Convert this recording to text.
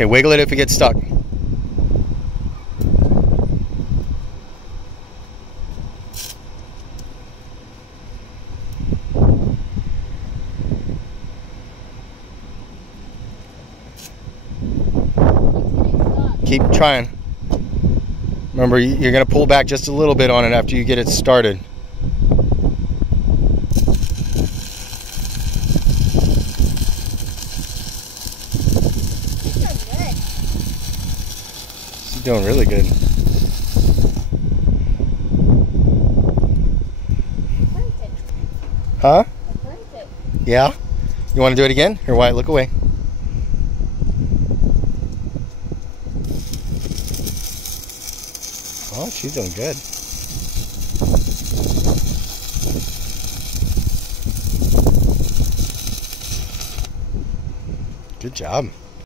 Okay, wiggle it if it gets stuck. Keep trying. Remember, you're going to pull back just a little bit on it after you get it started. She's doing really good. Huh? Yeah? You want to do it again? Here, Wyatt, look away. Oh, she's doing good. Good job.